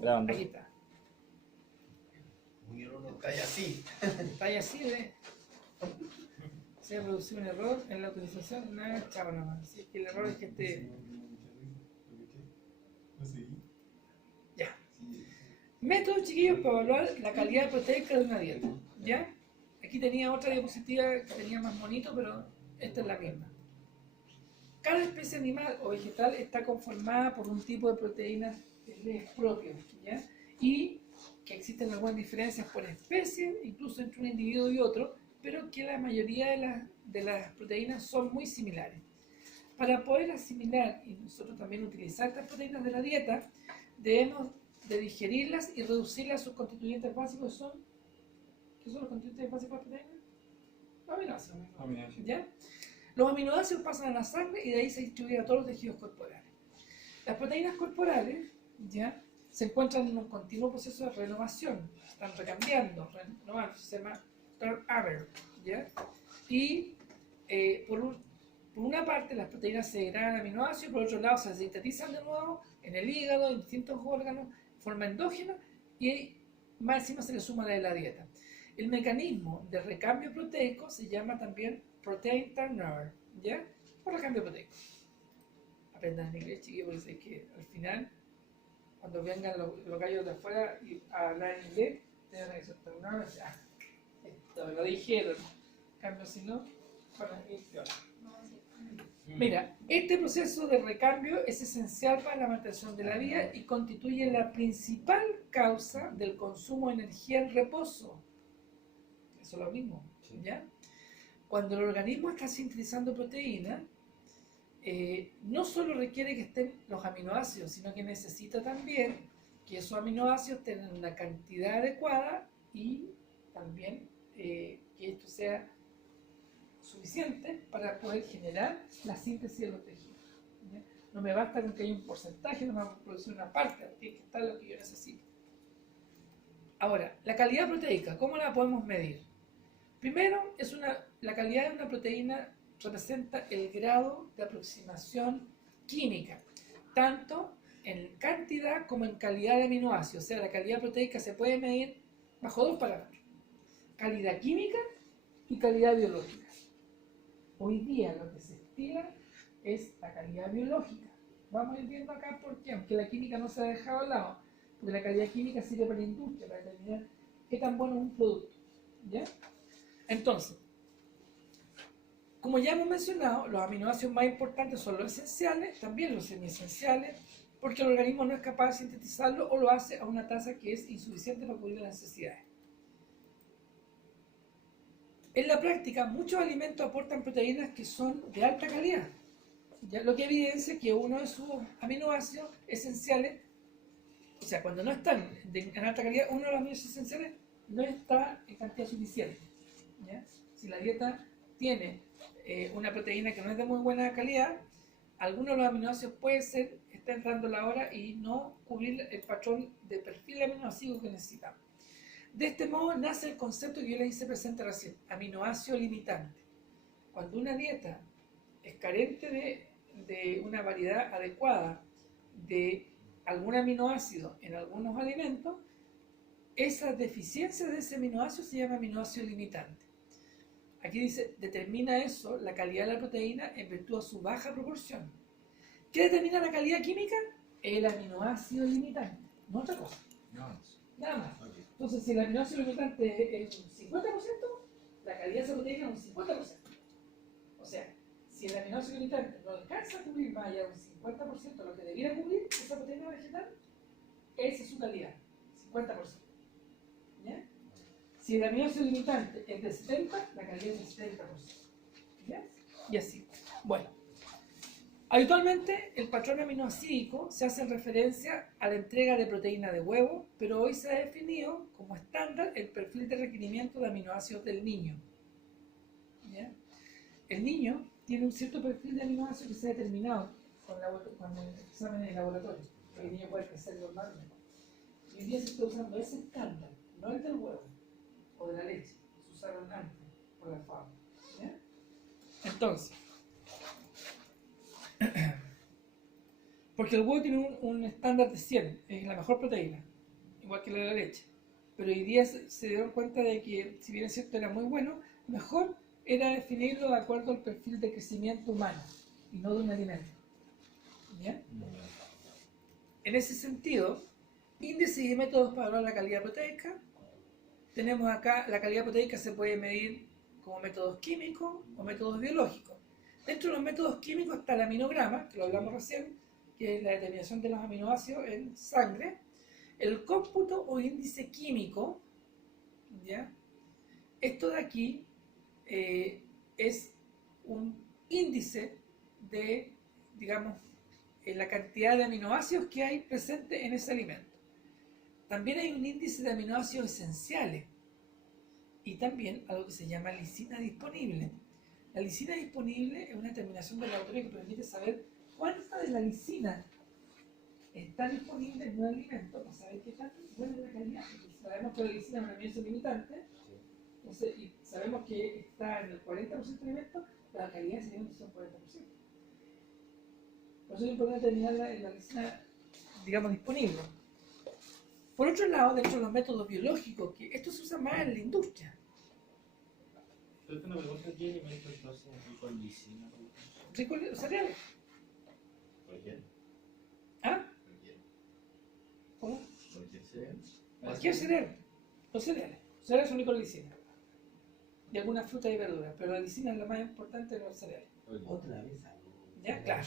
Grabando. Aquí está. Está ahí así. Está ahí así de... Se ha producido un error en la utilización. Nada, chavo nomás. Así que el error es que este... Ya. Métodos, chiquillos, para evaluar la calidad proteica de una dieta. ¿Ya? Aquí tenía otra diapositiva que tenía más bonito, pero esta es la misma. Cada especie animal o vegetal está conformada por un tipo de proteínas propios, ¿ya? Y que existen algunas diferencias por especie, incluso entre un individuo y otro, pero que la mayoría de las proteínas son muy similares. Para poder asimilar y nosotros también utilizar estas proteínas de la dieta, debemos de digerirlas y reducirlas a sus constituyentes básicos. ¿Qué son los constituyentes básicos de las proteínas? Aminoácidos. ¿Ya? Los aminoácidos pasan a la sangre y de ahí se distribuyen a todos los tejidos corporales. Las proteínas corporales, ¿ya?, se encuentran en un continuo proceso de renovación, están recambiando, renovando, se llama turnover, ¿ya? Y por una parte las proteínas se degradan en aminoácidos, por otro lado se sintetizan de nuevo en el hígado, en distintos órganos, de forma endógena, y más encima se le suma la de la dieta. El mecanismo de recambio proteico se llama también protein turnover, ¿ya? O recambio proteico. Aprendan en inglés, chiquillos, porque sé que al final, cuando vengan los gallos de afuera a hablar en inglés, tengan que ser turnover, ya. Esto lo dijeron. En cambio, si no, para ir peor. Mira, este proceso de recambio es esencial para la mantención de la vida y constituye la principal causa del consumo de energía en reposo. Eso es lo mismo, ¿ya? Cuando el organismo está sintetizando proteínas, no solo requiere que estén los aminoácidos, sino que necesita también que esos aminoácidos tengan una cantidad adecuada y también que esto sea suficiente para poder generar la síntesis de los tejidos, ¿ya? No me basta con que haya un porcentaje, no me va a producir una parte, tiene que estar lo que yo necesito. Ahora, la calidad proteica, ¿cómo la podemos medir? Primero, la calidad de una proteína representa el grado de aproximación química, tanto en cantidad como en calidad de aminoácidos. O sea, la calidad proteica se puede medir bajo dos parámetros: calidad química y calidad biológica. Hoy día lo que se estila es la calidad biológica. Vamos a ir viendo acá por qué, aunque la química no se ha dejado de lado, porque la calidad química sirve para la industria, para determinar qué tan bueno es un producto, ¿ya? Entonces, como ya hemos mencionado, los aminoácidos más importantes son los esenciales, también los semiesenciales, porque el organismo no es capaz de sintetizarlo o lo hace a una tasa que es insuficiente para cubrir las necesidades. En la práctica, muchos alimentos aportan proteínas que son de alta calidad, ¿ya? Lo que evidencia que uno de sus aminoácidos esenciales, o sea, cuando no están en alta calidad, uno de los aminoácidos esenciales no está en cantidad suficiente, ¿ya? Si la dieta tiene una proteína que no es de muy buena calidad, algunos de los aminoácidos puede ser, está entrando la hora y no cubrir el patrón de perfil aminoácido que necesitamos. De este modo nace el concepto que yo les hice presente recién, aminoácido limitante. Cuando una dieta es carente de una variedad adecuada de algún aminoácido en algunos alimentos, esa deficiencia de ese aminoácido se llama aminoácido limitante. Aquí dice, determina eso, la calidad de la proteína, en virtud de su baja proporción. ¿Qué determina la calidad química? El aminoácido limitante, no otra cosa. Nada más. Okay. Entonces, si el aminoácido limitante es un 50%, la calidad de esa proteína es un 50%. O sea, si el aminoácido limitante no alcanza a cubrir más allá de un 50% de lo que debiera cubrir esa proteína vegetal, esa es su calidad, 50%. ¿Ya? Si el aminoácido limitante es de 70, la calidad es de 70%. ¿Ya? Y así. Bueno. Habitualmente el patrón aminoácido se hace en referencia a la entrega de proteína de huevo, pero hoy se ha definido como estándar el perfil de requerimiento de aminoácidos del niño. ¿Ya? El niño tiene un cierto perfil de aminoácidos que se ha determinado con el examen en el laboratorio, que el niño puede crecer normalmente. Y hoy día se está usando ese estándar, no el del huevo o de la leche, que se usaron antes por la FAO. Entonces, Porque el huevo tiene un estándar de 100, es la mejor proteína, igual que la leche. Pero hoy día se dieron cuenta de que, si bien es cierto era muy bueno, mejor era definirlo de acuerdo al perfil de crecimiento humano y no de un alimento. ¿Ya? En ese sentido, índices y métodos para evaluar la calidad proteica. Tenemos acá, la calidad proteica se puede medir como métodos químicos o métodos biológicos. Dentro de los métodos químicos está el aminograma, que lo hablamos recién, que es la determinación de los aminoácidos en sangre. El cómputo o índice químico, ¿ya? Esto de aquí es un índice de, digamos, la cantidad de aminoácidos que hay presente en ese alimento. También hay un índice de aminoácidos esenciales y también algo que se llama lisina disponible. La lisina disponible es una determinación del laboratorio que permite saber cuánta de la lisina está disponible en un alimento para saber qué tan buena es la calidad. Porque sabemos que la lisina es un aminoácido limitante, entonces, y sabemos que está en el 40% del alimento, pero la calidad sería un 40%. Por eso es importante determinarla en la lisina, digamos, disponible. Por otro lado, dentro de los métodos biológicos, que esto se usa más en la industria. Pero una pregunta, ¿qué alimento entonces rico en lisina? Rico en cereales. Cualquier. ¿Ah? ¿Cómo? Cualquier cereal. Cualquier cereal. Los cereales. Los cereales son ricos en lisina. Y algunas frutas y verduras, pero la lisina es la más importante de los cereales. Otra vez. ¿Ya? Claro.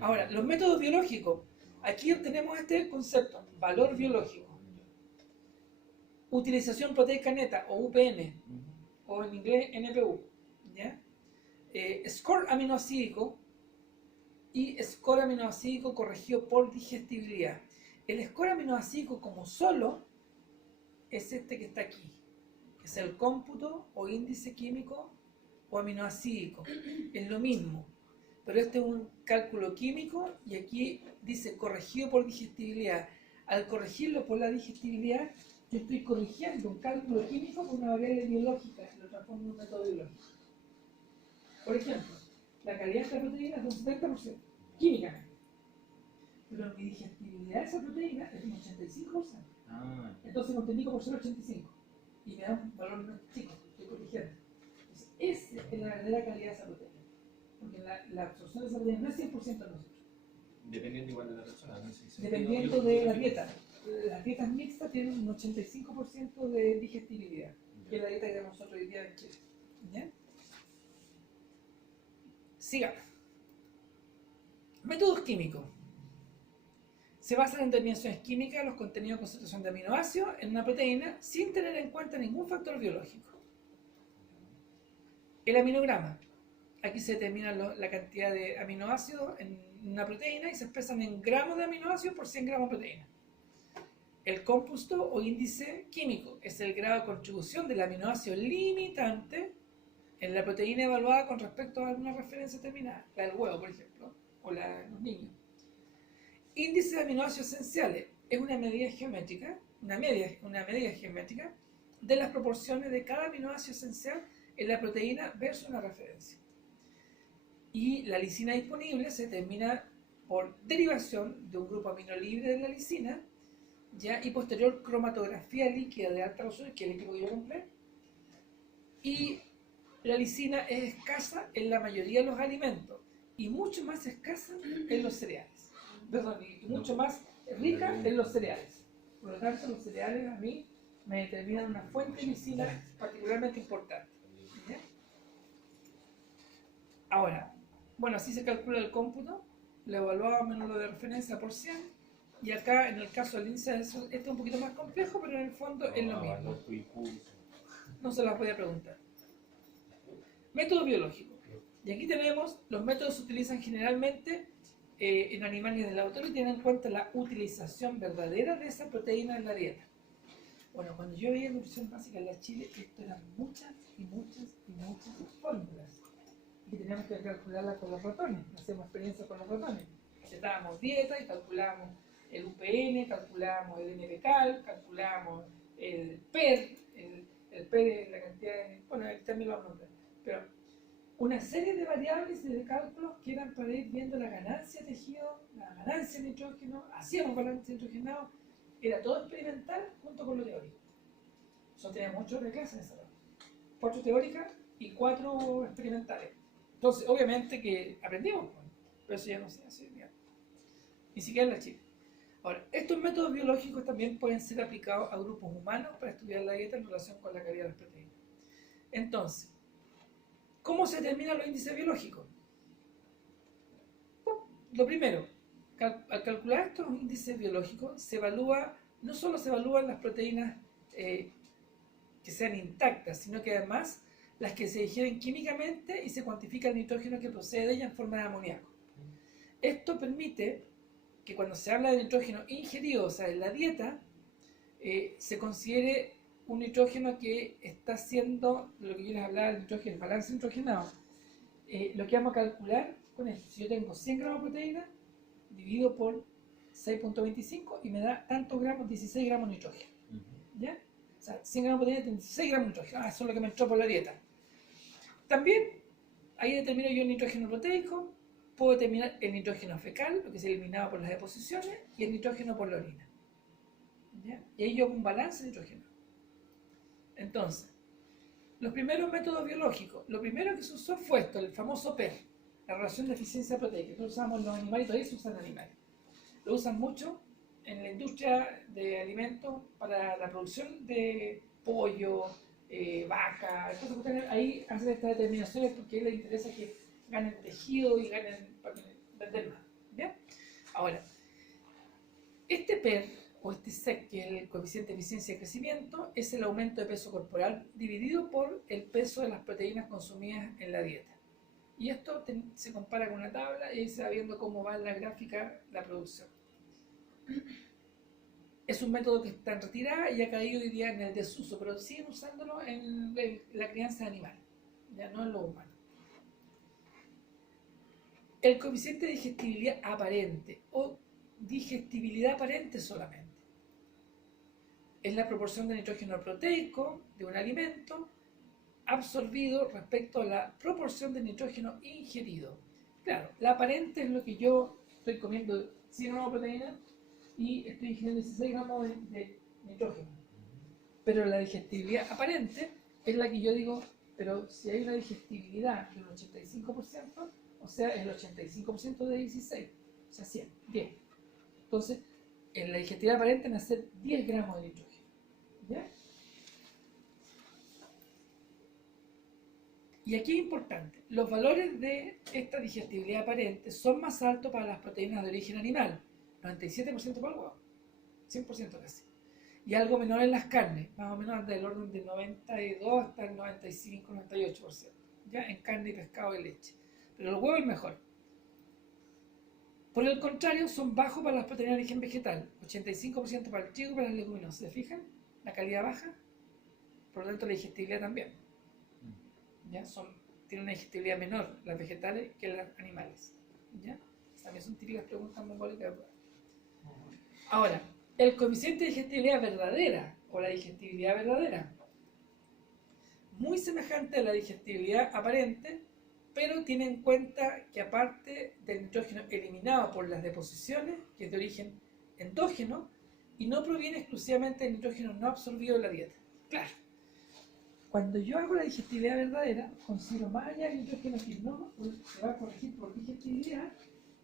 Ahora, los métodos biológicos. Aquí obtenemos este concepto, valor biológico. Utilización proteica neta, o UPN, o en inglés NPU. ¿Ya? Score aminoácido y score aminoácido corregido por digestibilidad. El score aminoácido como solo es este que está aquí. Es el cómputo o índice químico o aminoácido. Es lo mismo. Pero este es un cálculo químico y aquí dice corregido por digestibilidad. Al corregirlo por la digestibilidad, yo estoy corrigiendo un cálculo químico por una variable biológica y lo transformo en un método biológico. Por ejemplo, la calidad de esta proteína es de un 70%, químicamente. Pero mi digestibilidad de esa proteína es de un 85%. Entonces multiplico por 0,85 y me da un valor más chico, estoy corrigiendo. Entonces, esa es la verdadera calidad de esa proteína. Porque la absorción de esa proteína no es 100% de nosotros. Dependiendo igual de la persona, ¿no? Sí, Dependiendo de la dieta. Las dietas mixtas tienen un 85% de digestibilidad, que es la dieta que tenemos nosotros hoy día en Chile. ¿Ya? Sigamos. Métodos químicos. Se basan en determinaciones químicas de los contenidos de concentración de aminoácidos en una proteína sin tener en cuenta ningún factor biológico. El aminograma. Aquí se determina la cantidad de aminoácidos en una proteína y se expresan en gramos de aminoácidos por 100 gramos de proteína. El cómputo o índice químico es el grado de contribución del aminoácido limitante en la proteína evaluada con respecto a una referencia determinada, la del huevo, por ejemplo, o la de los niños. Índice de aminoácidos esenciales es una medida geométrica, una medida geométrica de las proporciones de cada aminoácido esencial en la proteína versus una referencia. Y la lisina disponible se determina por derivación de un grupo amino libre de la lisina, ¿ya? Y posterior cromatografía líquida de alta resolución, que es el equipo que yo compré. Y la lisina es escasa en la mayoría de los alimentos y mucho más escasa en los cereales. Perdón, y mucho más rica en los cereales. Por lo tanto, los cereales a mí me determinan una fuente de lisina particularmente importante. ¿Ya? Ahora, bueno, así se calcula el cómputo, lo evaluado menos lo de referencia por 100, y acá en el caso del índice, esto es un poquito más complejo, pero en el fondo es lo mismo. No se las voy a preguntar. Método biológico. Y aquí tenemos, los métodos se utilizan generalmente en animales de laboratorio y tienen en cuenta la utilización verdadera de esa proteína en la dieta. Bueno, cuando yo veía nutrición básica en la Chile, esto eran muchas y muchas y muchas fórmulas. Y teníamos que calcularla con los ratones, hacemos experiencia con los ratones. Estábamos dieta y calculábamos el UPN, calculábamos el NPCAL, calculábamos el PER, el PER es la cantidad de... Bueno, él también lo nombra. Pero una serie de variables y de cálculos que eran para ir viendo la ganancia de tejido, la ganancia de nitrógeno, hacíamos balance nitrogenado, era todo experimental junto con lo teórico. Nosotros teníamos 8 horas de clase en esa hora, 4 teóricas y 4 experimentales. Entonces, obviamente que aprendimos, pero eso ya no se hace bien, ni siquiera en la Chile. Ahora, estos métodos biológicos también pueden ser aplicados a grupos humanos para estudiar la dieta en relación con la calidad de las proteínas. Entonces, ¿cómo se determinan los índices biológicos? Lo primero, al calcular estos índices biológicos, no solo se evalúan las proteínas que sean intactas, sino que además las que se digieren químicamente y se cuantifica el nitrógeno que procede de ellas en forma de amoníaco. Esto permite que cuando se habla de nitrógeno ingerido, o sea, en la dieta, se considere un nitrógeno que está haciendo lo que yo les hablaba del nitrógeno, el balance nitrogenado. Lo que vamos a calcular con esto, si yo tengo 100 gramos de proteína, dividido por 6.25 y me da tantos gramos, 16 gramos de nitrógeno. ¿Ya? O sea, 100 gramos de proteína tiene 16 gramos de nitrógeno. Eso es lo que me entró por la dieta. También, ahí determino yo el nitrógeno proteico, puedo determinar el nitrógeno fecal, lo que se eliminaba por las deposiciones, y el nitrógeno por la orina. ¿Ya? Y ahí yo hago un balance de nitrógeno. Entonces, los primeros métodos biológicos, lo primero que se usó fue esto, el famoso PER, la relación de eficiencia proteica. Nosotros usamos los animales, todavía se usan animales. Lo usan mucho en la industria de alimentos para la producción de pollo, vaca, entonces ahí hacen estas determinaciones porque a ellos les interesa que ganen tejido y ganen para vender más. ¿Bien? Ahora, este PER o este SEC, que es el coeficiente de eficiencia de crecimiento, es el aumento de peso corporal dividido por el peso de las proteínas consumidas en la dieta. Y esto se compara con una tabla y ahí se va viendo cómo va en la gráfica la producción. Es un método que está en retirada y ha caído hoy día en el desuso, pero siguen usándolo en la crianza de animales, ya no en lo humano. El coeficiente de digestibilidad aparente o digestibilidad aparente solamente es la proporción de nitrógeno proteico de un alimento absorbido respecto a la proporción de nitrógeno ingerido. Claro, la aparente es lo que yo estoy comiendo 100 gramos de proteína y estoy ingiriendo 16 gramos de nitrógeno. Pero la digestibilidad aparente es la que yo digo, pero si hay una digestibilidad del 85%, o sea, el 85% de 16, o sea, 100, 10. Entonces, en la digestibilidad aparente van a ser 10 gramos de nitrógeno. ¿Ya? Y aquí es importante, los valores de esta digestibilidad aparente son más altos para las proteínas de origen animal, 97% para el huevo, 100% casi. Y algo menor en las carnes, más o menos del orden de 92 hasta el 95, 98%, ya en carne y pescado y leche. Pero el huevo es el mejor. Por el contrario, son bajos para las proteínas de origen vegetal, 85% para el trigo y para las leguminosas. ¿Se fijan? La calidad baja, por lo tanto la digestibilidad también. ¿Ya? Tienen una digestibilidad menor las vegetales que los animales. ¿Ya? También son típicas preguntas mongólicas. Ahora, el coeficiente de digestibilidad verdadera o la digestibilidad verdadera, muy semejante a la digestibilidad aparente, pero tiene en cuenta que aparte del nitrógeno eliminado por las deposiciones, que es de origen endógeno, y no proviene exclusivamente del nitrógeno no absorbido de la dieta. Claro, cuando yo hago la digestibilidad verdadera, considero más allá del nitrógeno que no se va a corregir por digestibilidad,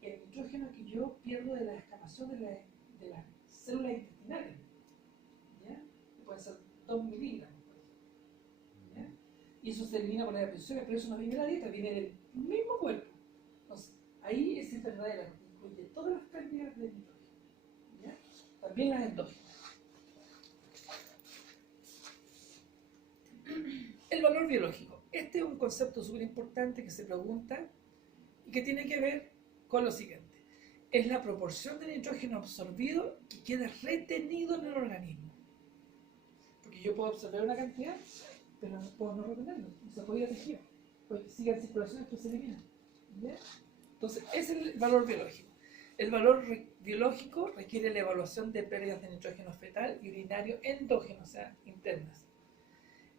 el nitrógeno que yo pierdo de la descamación de las células intestinales. ¿Ya? Pueden ser 2 miligramos. ¿Ya? Y eso se elimina por las deposiciones, pero eso no viene de la dieta, viene del mismo cuerpo. Entonces, ahí es verdadera, porque incluye todas las pérdidas de nitrógeno. ¿Ya? También las endógenas. El valor biológico. Este es un concepto súper importante que se pregunta y que tiene que ver con lo siguiente. Es la proporción de nitrógeno absorbido que queda retenido en el organismo. Porque yo puedo absorber una cantidad, pero no puedo no retenerlo. No se puede ir a tejido. Porque sigue en circulación, esto se elimina. ¿Ya? Entonces, ese es el valor biológico. El valor biológico requiere la evaluación de pérdidas de nitrógeno fetal y urinario endógeno, o sea, internas.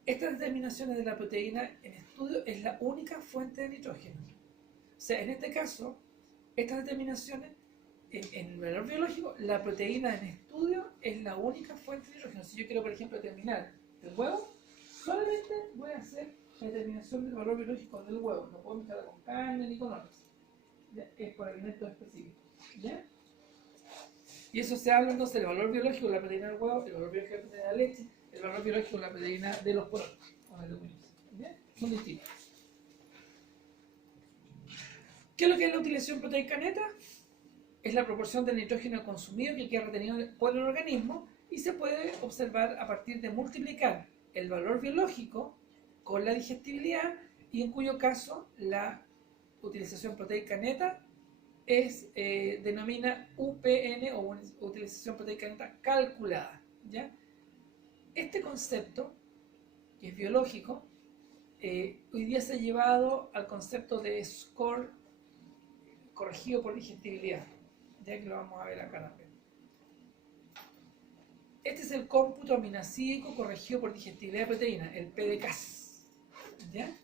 Estas determinaciones de la proteína en estudio es la única fuente de nitrógeno. O sea, en este caso, estas determinaciones, en el valor biológico, la proteína en estudio es la única fuente de nitrógeno. Si yo quiero, por ejemplo, determinar el huevo, solamente voy a hacer la determinación del valor biológico del huevo. No puedo mezclarla con carne ni con otros. ¿Ya? Es por alimentos específicos. ¿Ya? Y eso se habla entonces del valor biológico de la proteína del huevo, el valor biológico de la proteína de la leche, el valor biológico de la proteína de los porotos o de la leguminosa. ¿Ya? Son distintos. ¿Qué es lo que es la utilización proteica neta? Es la proporción del nitrógeno consumido que queda retenido por el organismo y se puede observar a partir de multiplicar el valor biológico con la digestibilidad, y en cuyo caso la utilización proteica neta denomina UPN o utilización proteica neta calculada. ¿Ya? Este concepto, que es biológico, hoy día se ha llevado al concepto de score corregido por digestibilidad, ya que lo vamos a ver acá también. Este es el cómputo aminosídico corregido por digestibilidad de proteína, el PDCAS. ¿Ya?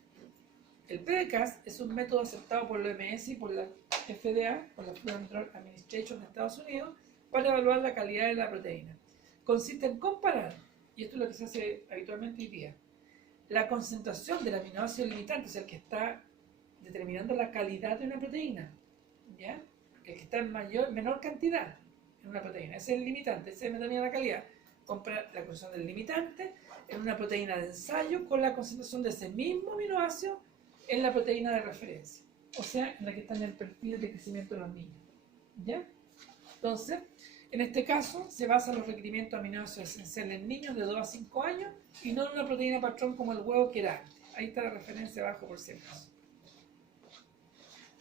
El PDCAS es un método aceptado por la OMS y por la FDA, por la Food and Drug Administration de Estados Unidos, para evaluar la calidad de la proteína. Consiste en comparar, y esto es lo que se hace habitualmente hoy día, la concentración del aminoácido limitante, o sea, el que está determinando la calidad de una proteína, ¿ya? El que está en menor cantidad en una proteína, ese es el limitante, ese determina la calidad. Compara la concentración del limitante en una proteína de ensayo con la concentración de ese mismo aminoácido en la proteína de referencia, o sea, en la que está en el perfil de crecimiento de los niños. ¿Ya? Entonces, en este caso, se basan los requerimientos aminoácidos esenciales en niños de 2 a 5 años y no en una proteína patrón como el huevo que era antes. Ahí está la referencia abajo por si acaso.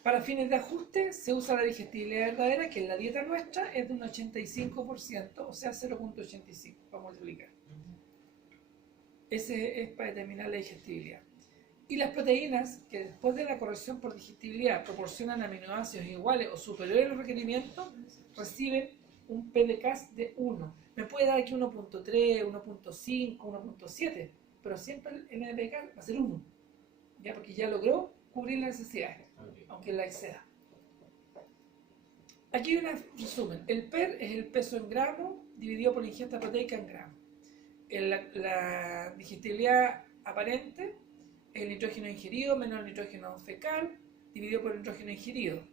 Para fines de ajuste, se usa la digestibilidad verdadera, que en la dieta nuestra es de un 85%, o sea, 0.85, para multiplicar. Ese es para determinar la digestibilidad. Y las proteínas que después de la corrección por digestibilidad proporcionan aminoácidos iguales o superiores a los requerimientos, reciben un PDCAS de 1. Me puede dar aquí 1.3, 1.5, 1.7, pero siempre el PDCAS va a ser 1, ¿ya? Porque ya logró cubrir las necesidades, aunque la exceda. Aquí hay un resumen. El PER es el peso en gramos dividido por la ingesta proteica en gramos. La digestibilidad aparente es el nitrógeno ingerido menos el nitrógeno fecal dividido por el nitrógeno ingerido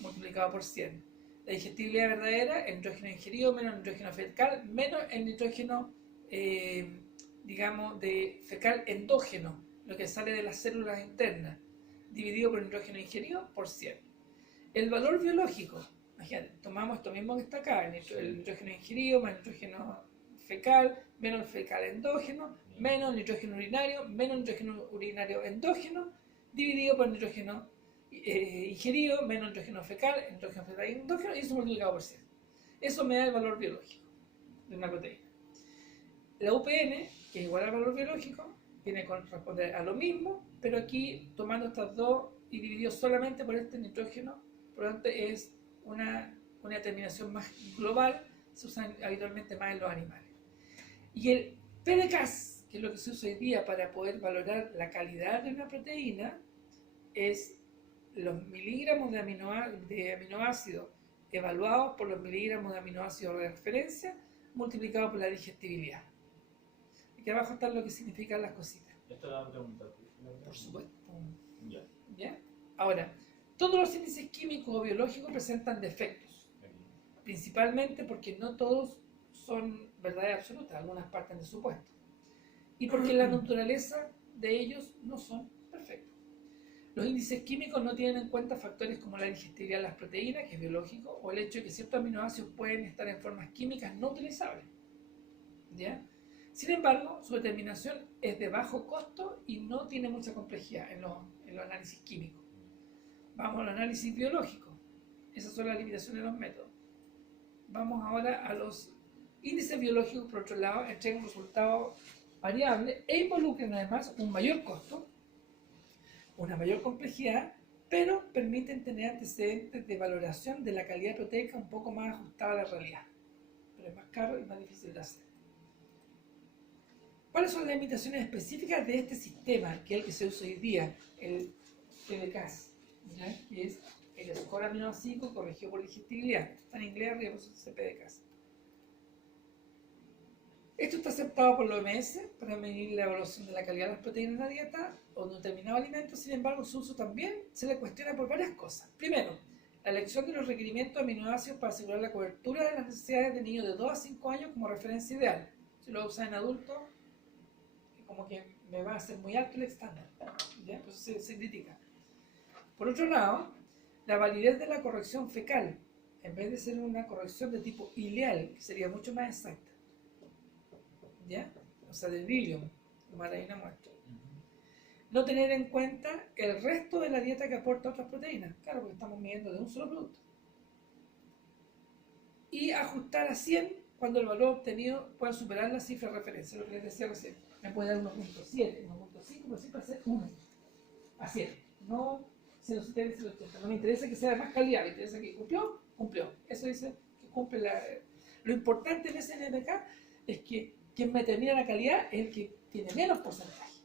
multiplicado por 100. La digestibilidad verdadera, el nitrógeno ingerido menos el nitrógeno fecal menos el nitrógeno, digamos, de fecal endógeno, lo que sale de las células internas, dividido por el nitrógeno ingerido por 100. El valor biológico, imagínate, tomamos esto mismo que está acá, el nitrógeno ingerido más el nitrógeno fecal menos el fecal endógeno menos el nitrógeno urinario menos el nitrógeno urinario endógeno dividido por el nitrógeno ingerido menos el nitrógeno fecal endógeno, y eso multiplicado por 100. Eso me da el valor biológico de una proteína. La UPN, que es igual al valor biológico, viene a corresponder a lo mismo, pero aquí tomando estas dos y dividido solamente por este nitrógeno, por lo tanto es una determinación más global, se usan habitualmente más en los animales. Y el PDCAS, que es lo que se usa hoy día para poder valorar la calidad de una proteína, es los miligramos de aminoácido evaluados por los miligramos de aminoácido de referencia multiplicados por la digestibilidad. Aquí abajo está lo que significan las cositas. Esta es la pregunta. Por supuesto. Ya. ¿Ya? Ahora, todos los índices químicos o biológicos presentan defectos, principalmente porque no todos son verdades absolutas, algunas parten de supuesto, y porque la naturaleza de ellos no son perfectos. Los índices químicos no tienen en cuenta factores como la digestibilidad de las proteínas, que es biológico, o el hecho de que ciertos aminoácidos pueden estar en formas químicas no utilizables. ¿Ya? Sin embargo, su determinación es de bajo costo y no tiene mucha complejidad en los análisis químicos. Vamos al análisis biológico. Esas son las limitaciones de los métodos. Vamos ahora a los índices biológicos, por otro lado, entregan resultados variables e involucran además un mayor costo, una mayor complejidad, pero permiten tener antecedentes de valoración de la calidad proteica un poco más ajustada a la realidad. Pero es más caro y más difícil de hacer. ¿Cuáles son las limitaciones específicas de este sistema, que es el que se usa hoy día, el PDCAAS, ¿ya? Que es el score aminoácido corregido por digestibilidad? Está en inglés arriba, por eso se PDCAAS. Esto está aceptado por la OMS para medir la evaluación de la calidad de las proteínas en la dieta o de un determinado alimento. Sin embargo, su uso también se le cuestiona por varias cosas. Primero, la elección de los requerimientos de aminoácidos para asegurar la cobertura de las necesidades de niños de 2 a 5 años como referencia ideal. Si lo usa en adultos, como que me va a ser muy alto el estándar, ¿ya? Pues se critica. Por otro lado, la validez de la corrección fecal, en vez de ser una corrección de tipo ileal, que sería mucho más exacta, ¿ya? O sea, del bilium, tomar ahí una muestra. No tener en cuenta el resto de la dieta que aporta otras proteínas, claro, porque estamos midiendo de un solo producto. Y ajustar a 100 cuando el valor obtenido pueda superar la cifra de referencia, lo que les decía recién. Me puede dar 1.7, 1.5, pero siempre hacer 1 a 100. No 0.70, 0.80. No me interesa que sea de más calidad, me interesa que cumplió, cumplió. Eso dice que cumple la... Lo importante en ese NPK es que quien me determina la calidad es el que tiene menos porcentaje.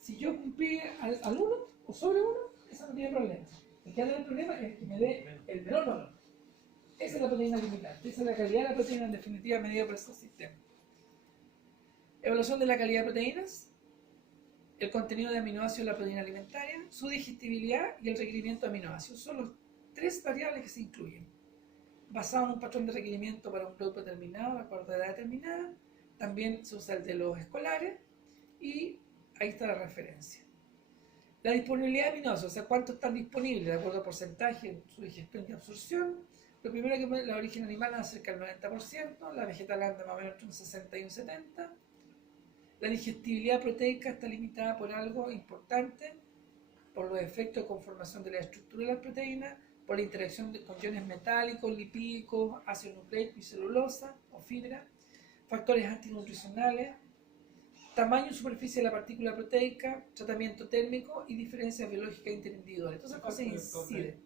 Si yo cumplí al 1 o sobre 1, eso no tiene problema. El que haga el problema es el que me dé el menor valor. Esa es la proteína limitante, esa es la calidad de la proteína en definitiva medida por este sistema. Evaluación de la calidad de proteínas, el contenido de aminoácidos de la proteína alimentaria, su digestibilidad y el requerimiento de aminoácidos. Son los 3 variables que se incluyen. Basado en un patrón de requerimiento para un producto determinado, de acuerdo a la edad determinada. También se usa el de los escolares y ahí está la referencia. La disponibilidad de aminoácidos, o sea, cuántos están disponibles de acuerdo a porcentaje, su digestión y absorción. Lo primero que la origen animal anda cerca del 90%, la vegetal anda más o menos entre un 60 y un 70%. La digestibilidad proteica está limitada por algo importante, por los efectos de conformación de la estructura de las proteínas, por la interacción con iones metálicos, lipídicos, ácido nucleico y celulosa o fibra, factores antinutricionales, tamaño y superficie de la partícula proteica, tratamiento térmico y diferencias biológicas interindividuales. Todas esas cosas inciden.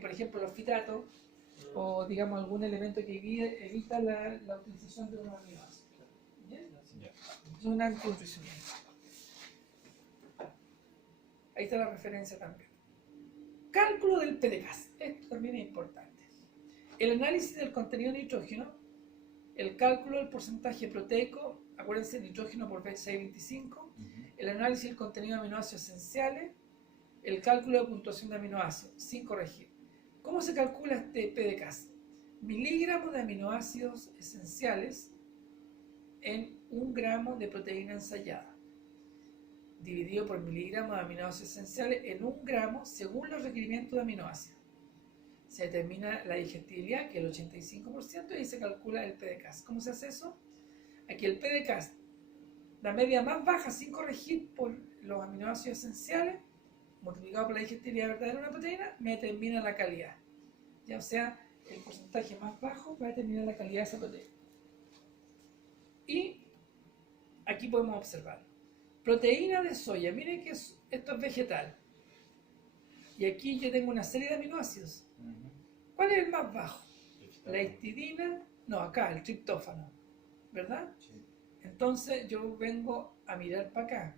Por ejemplo, los fitratos o, digamos, algún elemento que evita la utilización de unos aminoácidos. Es un antinutricional. Ahí está la referencia también. Cálculo del PDCAAS. Esto también es importante. El análisis del contenido de nitrógeno, el cálculo del porcentaje proteico, acuérdense, nitrógeno por B625, el análisis del contenido de aminoácidos esenciales, el cálculo de puntuación de aminoácidos, sin corregir. ¿Cómo se calcula este PDCAAS? Miligramos de aminoácidos esenciales en 1 gramo de proteína ensayada, dividido por miligramos de aminoácidos esenciales en 1 gramo según los requerimientos de aminoácidos. Se determina la digestibilidad, que es el 85%, y se calcula el PDCAAS. ¿Cómo se hace eso? Aquí el PDCAAS, la media más baja sin corregir por los aminoácidos esenciales, multiplicado por la digestibilidad verdadera de una proteína, me determina la calidad. Ya, o sea, el porcentaje más bajo va a determinar la calidad de esa proteína. Y aquí podemos observar proteína de soya. Miren que esto es vegetal. Y aquí yo tengo una serie de aminoácidos. ¿Cuál es el más bajo? La histidina, no, acá, el triptófano, ¿verdad? Sí. Entonces yo vengo a mirar para acá,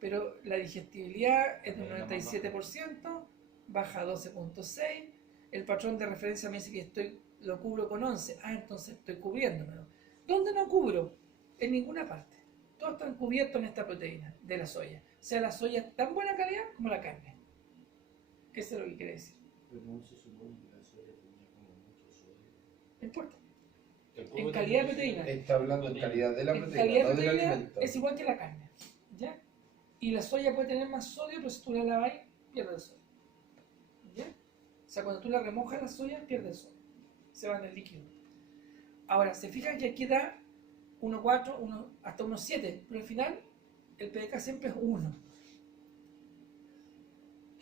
pero la digestibilidad es de un 97%, baja a 12.6, el patrón de referencia me dice que lo cubro con 11, entonces estoy cubriéndomelo. ¿Dónde no cubro? En ninguna parte. Todos están cubiertos en esta proteína de la soya. O sea, la soya es tan buena calidad como la carne. Eso es lo que quiere decir. Pero no se supone que la soya tenía como mucho sodio. No importa. En calidad de proteína. Está hablando en calidad de la En proteína, calidad no de del proteína alimento. es igual que la carne. ¿Ya? Y la soya puede tener más sodio, pero si tú la lavas, pierde el sodio. ¿Ya? O sea, cuando tú la remojas la soya, pierde el sodio. Se va en el líquido. Ahora, se fijan que aquí da 1,4, hasta 1,7, pero al final el PDCAAS siempre es 1.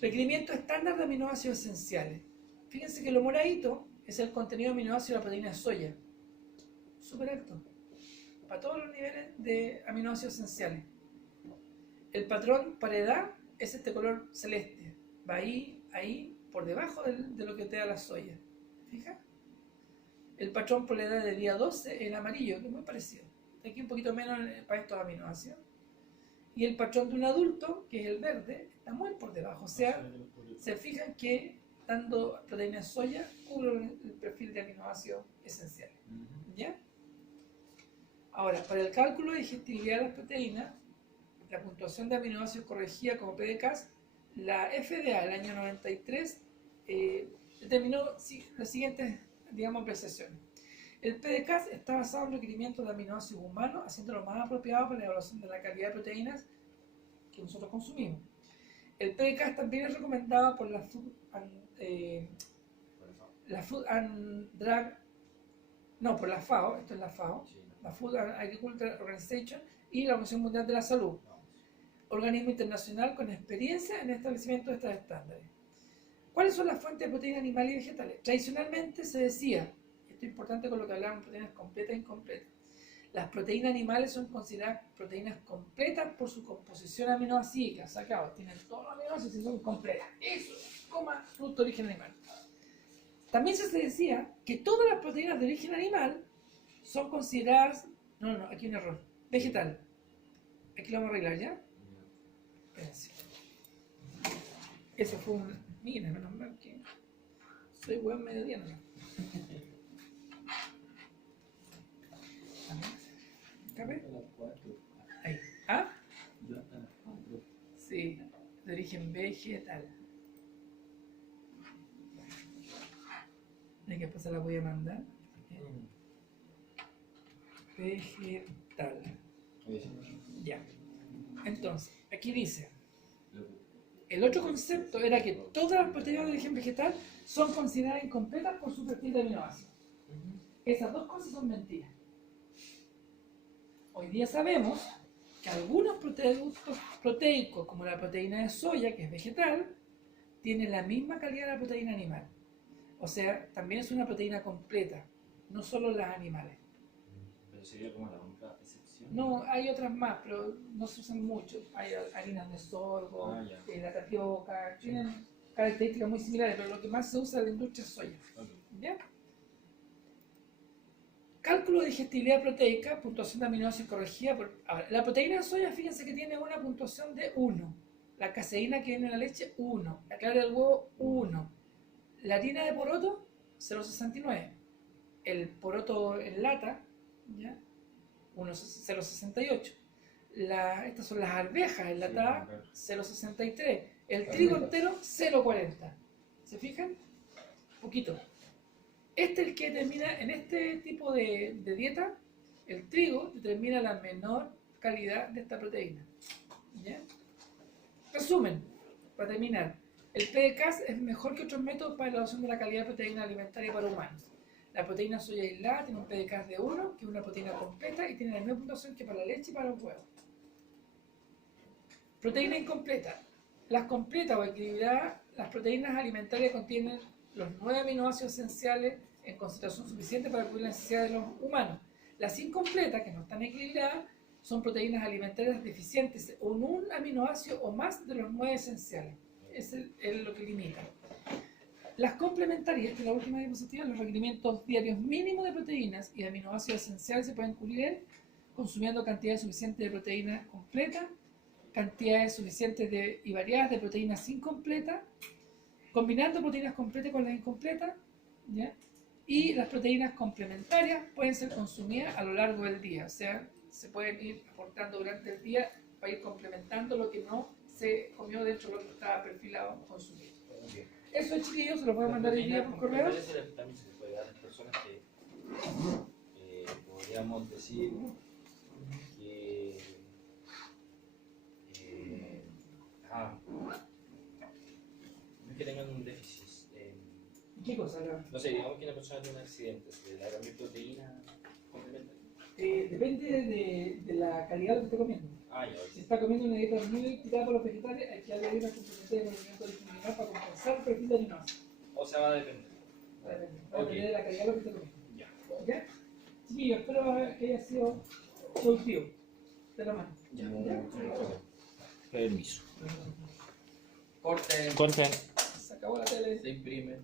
Requerimiento estándar de aminoácidos esenciales. Fíjense que lo moradito es el contenido de aminoácidos de la proteína de soya. Súper alto. Para todos los niveles de aminoácidos esenciales. El patrón para edad es este color celeste. Va ahí, por debajo de lo que te da la soya. ¿Fija? El patrón por la edad de día 12 es el amarillo, que es muy parecido. aquí un poquito menos para estos aminoácidos. Y el patrón de un adulto, que es el verde, está muy por debajo. O sea, se fijan que dando proteína de soya cubren el perfil de aminoácidos esenciales. ¿Ya? Ahora, para el cálculo de digestibilidad de las proteínas, la puntuación de aminoácidos corregida como PDCAS, la FDA del año 93 determinó las siguientes, digamos, apreciaciones. El PDCAS está basado en requerimientos de aminoácidos humanos, haciéndolo más apropiado para la evaluación de la calidad de proteínas que nosotros consumimos. El PDCAS también es recomendado por la Food and Drug, no, por la FAO, esto es la FAO, la Food and Agriculture Organization y la Organización Mundial de la Salud, organismo internacional con experiencia en el establecimiento de estos estándares. ¿Cuáles son las fuentes de proteínas animales y vegetales? Tradicionalmente se decía, esto es importante con lo que hablamos de proteínas completas e incompletas, las proteínas animales son consideradas proteínas completas por su composición aminoácidica, o sea, claro, tienen todos los aminoácidos y son completas. Eso, coma, fruto de origen animal. También se decía que todas las proteínas de origen animal son consideradas, no, aquí hay un error, vegetal. Aquí lo vamos a arreglar, ¿ya? Espérense. Ese fue un, mira, menos mal que soy buen mediodía, ¿no? ¿Cabe? Ahí. ¿Ah? Sí, de origen vegetal. ¿De qué pasa? La voy a mandar. Vegetal. Ya. Entonces, aquí dice, el otro concepto era que todas las proteínas de origen vegetal son consideradas incompletas por su perfil de aminoácidos. Esas dos cosas son mentiras. Hoy día sabemos que algunos productos proteicos, como la proteína de soya, que es vegetal, tienen la misma calidad de la proteína animal. O sea, también es una proteína completa, no solo las animales. Pero sería como la única excepción. No, hay otras más, pero no se usan mucho. Hay harinas de sorgo, la tapioca, tienen características muy similares, pero lo que más se usa en la industria es soya. ¿Ya? Cálculo de digestibilidad proteica, puntuación de aminoácidos corregida por... Ahora, la proteína de soya, fíjense que tiene una puntuación de 1. La caseína que viene en la leche, 1. La clara del huevo, 1. La harina de poroto, 0,69. El poroto en lata, ¿ya? 0,68. Estas son las arvejas enlatadas, 0,63. El trigo entero, 0,40. ¿Se fijan? Poquito. Este es el que determina, en este tipo de dieta, el trigo determina la menor calidad de esta proteína. ¿Ya? Resumen, para terminar, el PDCAS es mejor que otros métodos para la evaluación de la calidad de proteína alimentaria para humanos. La proteína soya aislada tiene un PDCAS de 1, que es una proteína completa y tiene la misma puntuación que para la leche y para los huevos. Proteína incompleta. Las completas o equilibradas, las proteínas alimentarias contienen los 9 aminoácidos esenciales en concentración suficiente para cubrir las necesidades de los humanos. Las incompletas, que no están equilibradas, son proteínas alimentarias deficientes en un aminoácido o más de los 9 esenciales. Es lo que limita. Las complementarias, esta es la última diapositiva, los requerimientos diarios mínimos de proteínas y de aminoácidos esenciales se pueden cubrir consumiendo cantidades suficientes de proteínas completas, cantidades suficientes y variadas de proteínas incompletas, combinando proteínas completas con las incompletas, ¿ya? Y las proteínas complementarias pueden ser consumidas a lo largo del día, o sea, se pueden ir aportando durante el día para ir complementando lo que no se comió dentro de lo que estaba perfilado consumir. Eso es, chiquillos, se lo puedo mandar hoy día por correo. También se le puede dar a las personas que podríamos decir que no es que tengan un déficit. ¿Qué cosa? No sé, digamos que una persona tiene un accidente, ¿se le dará mi proteína complementaria? Depende de la calidad de lo que esté comiendo. Si está comiendo una dieta muy tirada por los vegetales, hay que darle una complementaria de alimento original para compensar el perfil de aminoácidos. O sea, va a depender. Va a depender de la calidad de lo que esté comiendo. ¿Ya? Chiquillos, espero que haya sido productivo. De la mano. Ya. Permiso. Corten. Corten. Se acabó la tele. Se imprime.